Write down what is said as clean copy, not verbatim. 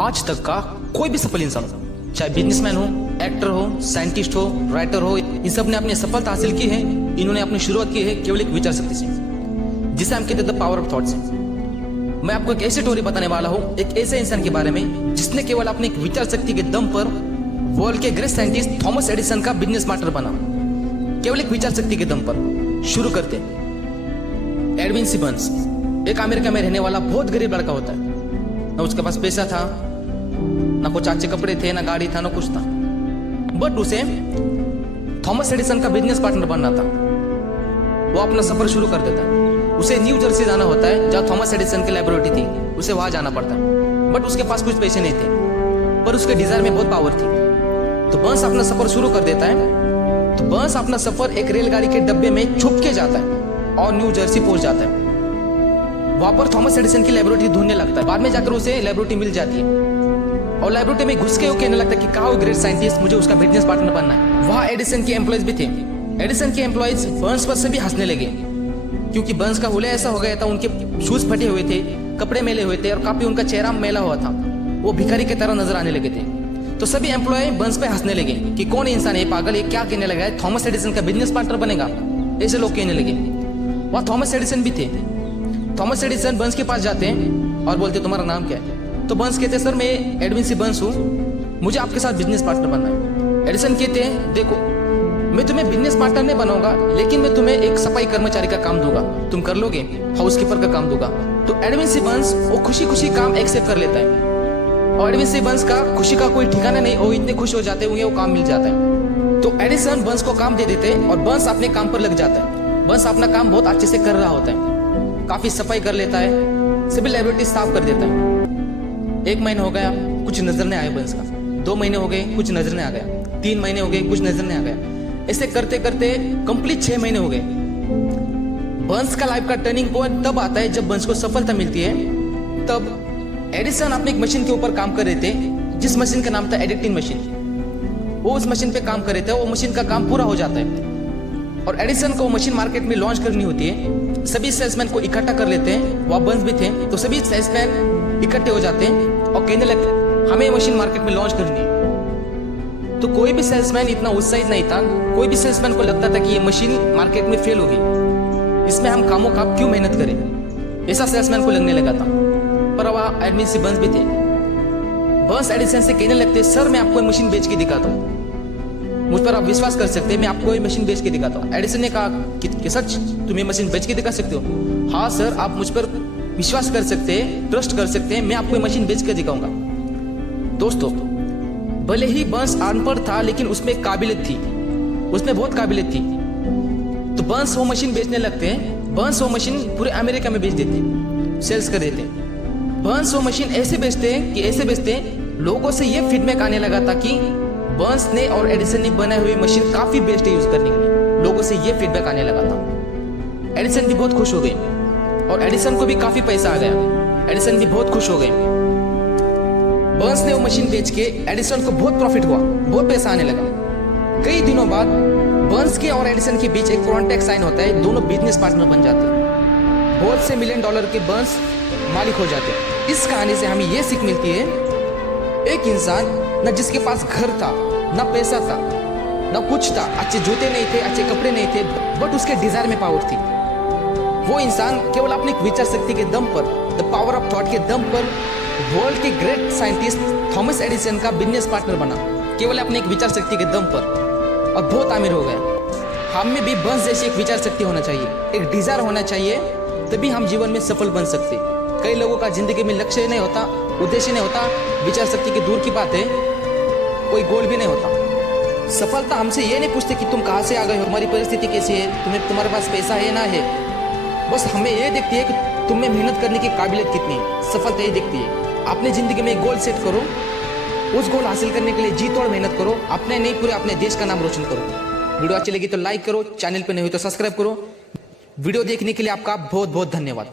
आज तक का कोई भी सफल इंसान हो, चाहे बिजनेसमैन हो, एक्टर हो, साइंटिस्ट हो, राइटर हो, इन सब ने अपनी सफलता हासिल की है। इन्होंने अपनी शुरुआत की है केवल एक विचार शक्ति से, जिसे हम कहते हैं द पावर ऑफ थॉट से। मैं आपको एक ऐसी स्टोरी बताने वाला हूँ, एक ऐसे इंसान के बारे में जिसने केवल अपनी एक विचार शक्ति के दम पर वर्ल्ड के ग्रेट साइंटिस्ट थॉमस एडिसन का बिजनेस पार्टनर बना, केवल एक विचार शक्ति के दम पर। शुरू करते एडविन सिबर्न्स एक अमेरिका में रहने वाला बहुत गरीब लड़का होता है। ना उसके पास पैसा था, ना कुछ अच्छे कपड़े थे, ना गाड़ी था, ना कुछ था, बट उसे थॉमस एडिसन का बिजनेस पार्टनर बनना था। वो अपना सफर शुरू कर देता है। उसे न्यू जर्सी जाना होता है, जहाँ थॉमस एडिसन की लैबोरेटरी थी, उसे वहां जाना पड़ता है। बट उसके पास कुछ पैसे नहीं थे, पर उसके डिजायर में बहुत पावर थी। तो बर्न्स अपना सफर शुरू कर देता है। तो बर्न्स अपना सफर एक रेलगाड़ी के डब्बे में छुप के जाता है और न्यू जर्सी पहुंच जाता है। वहां पर थॉमस एडिसन की लैबोरेटरी ढूंढने लगता है। बाद में जाकर उसे लैबोरेटरी मिल जाती है और लैबोरेटरी में घुस के वो कहने लगता है कि कहा वो ग्रेट साइंटिस्ट, मुझे उसका बिजनेस पार्टनर बनना है। वहां एडिसन के एम्प्लॉयज भी थे। एडिसन के एम्प्लॉयज बर्न्स पर से भी हंसने लगे, क्योंकि बर्न्स का हुलिया ऐसा हो गया था, उनके शूज फटे हुए थे, कपड़े मैले हुए थे और काफी उनका चेहरा मैला हुआ था। वो भिखारी की तरह नजर आने लगे थे। तो सभी एम्प्लॉय बर्न्स पे हंसने लगे कि कौन इंसान है पागल, ये क्या कहने लगा है, थॉमस एडिसन का बिजनेस पार्टनर बनेगा, ऐसे लोग कहने लगे। वहां थॉमस एडिसन भी थे। थॉमस एडिसन बर्न्स के पास जाते हैं और बोलते तुम्हारा नाम क्या है। तो बर्न्स कहते हैं सर मैं एडविन सिबर्न्स हूँ, मुझे आपके साथ बिजनेस पार्टनर बनना है। एडिसन कहते हैं देखो मैं तुम्हें बिजनेस पार्टनर नहीं बनाऊंगा, लेकिन मैं तुम्हें एक सफाई कर्मचारी का काम दूंगा, तुम कर लोगे, हाउसकीपर का काम दूंगा। तो एडविन सिबर्न्स वो खुशी खुशी काम एक्सेप्ट कर लेता है। और एडविन सिबर्न्स का खुशी का कोई ठिकाना नहीं, वो इतने खुश हो जाते हैं, वो काम मिल जाता है। तो एडिसन बर्न्स को काम दे देते हैं और बर्न्स अपने काम पर लग जाता है। बर्न्स अपना काम बहुत अच्छे से कर रहा होता है, काफी सफाई कर लेता है, सभी लैबोरेटरी साफ कर देता है। 1 महीना हो गया, कुछ नजर नहीं आया बर्न्स का। 2 महीने हो गए, कुछ नजर नहीं आ गया। 3 महीने हो गए, कुछ नजर नहीं आ गया। ऐसे करते करते कंप्लीट 6 महीने हो गए। बर्न्स का लाइफ का टर्निंग पॉइंट तब आता है जब बर्न्स को सफलता मिलती है। तब एडिसन अपने एक मशीन के ऊपर काम कर रहे थे, जिस मशीन का नाम था एडिटिंग मशीन। वो उस मशीन पे काम कर रहे थे, वो मशीन का काम पूरा हो जाता है और एडिसन को वो मशीन मार्केट में लॉन्च करनी होती है। सभी सेल्समैन को इकट्ठा कर लेते हैं, वहाँ बर्न्स भी थे। तो सभी सेल्समैन इकट्ठे हो जाते हैं और कहने लगते हैं हमें मशीन मार्केट में लॉन्च करनी है। तो कोई भी सेल्समैन इतना उत्साहित नहीं था। कोई भी सेल्समैन को लगता था कि ये मशीन मार्केट में फेल होगी, इसमें हम कामों का क्यों मेहनत करें, ऐसा सेल्समैन को लगने लगा था। पर वहाँ एडविन सिबर्न्स भी थे। बर्न्स एडिसन से कहने लगते सर मैं आपको मशीन बेच के दिखाता हूँ, मुझ पर आप विश्वास कर सकते हैं, मैं आपको ये मशीन बेच के दिखाता हूँ। एडिसन ने कहा कि सच तुम ये मशीन बेच के दिखा सकते हो? हाँ सर, आप मुझ पर विश्वास कर सकते हैं, ट्रस्ट कर सकते हैं, मैं आपको ये मशीन बेच के दिखाऊंगा। दोस्तों, भले ही बर्न्स अनपढ़ था, लेकिन उसमें काबिलियत थी, उसमें बहुत काबिलियत थी। तो बर्न्स वो मशीन बेचने लगते हैं। बर्न्स वो मशीन पूरे अमेरिका में बेच देते, सेल्स कर देते। बर्न्स वो मशीन ऐसे बेचते हैं कि ऐसे बेचते हैं, लोगों से ये फीडबैक आने लगा था कि बर्न्स ने और एडिसन ने बनाई हुई मशीन काफी बेस्ट है यूज करने के लिए। लोगों से ये फीडबैक आने लगा था। एडिसन भी बहुत खुश हो गए और एडिसन को भी काफी पैसा आ गया। एडिसन भी बहुत खुश हो गए। बर्न्स ने वो मशीन बेच के एडिसन को बहुत प्रॉफिट हुआ, बहुत पैसा आने लगा। कई दिनों बाद बर्न्स के और एडिसन के बीच एक कॉन्ट्रैक्ट साइन होता है, दोनों बिजनेस पार्टनर बन जाते हैं। बहुत से $1 मिलियन के बर्न्स मालिक हो जाते हैं। इस कहानी से हमें यह सीख मिलती है, एक इंसान न जिसके पास घर था, न पैसा था, न कुछ था, अच्छे जूते नहीं थे, अच्छे कपड़े नहीं थे, बट उसके डिजायर में पावर थी। वो इंसान केवल अपनी विचार शक्ति के दम पर, द पावर ऑफ थॉट के दम पर, वर्ल्ड के ग्रेट साइंटिस्ट थॉमस एडिसन का बिजनेस पार्टनर बना, केवल अपनी एक विचार शक्ति के दम पर, और बहुत अमीर हो गया। हम में भी बर्न्स जैसी एक विचार शक्ति होना चाहिए, एक डिजायर होना चाहिए, तभी हम जीवन में सफल बन सकते। कई लोगों का जिंदगी में लक्ष्य नहीं होता, उद्देश्य नहीं होता, विचार शक्ति की दूर की बात है, कोई गोल भी नहीं होता। सफलता हमसे ये नहीं पूछते कि तुम कहाँ से आ गए हो, तुम्हारी परिस्थिति कैसी है, तुम्हारे पास पैसा है ना है। बस हमें ये देखती है कि तुम में मेहनत करने की काबिलियत कितनी है। सफलता ये देखती है। अपने जिंदगी में एक गोल सेट करो, उस गोल हासिल करने के लिए जी तोड़ मेहनत करो, अपने नहीं पूरे अपने देश का नाम रोशन करो। वीडियो अच्छी लगी तो लाइक करो, चैनल पर नहीं हुई तो सब्सक्राइब करो। वीडियो देखने के लिए आपका बहुत बहुत धन्यवाद।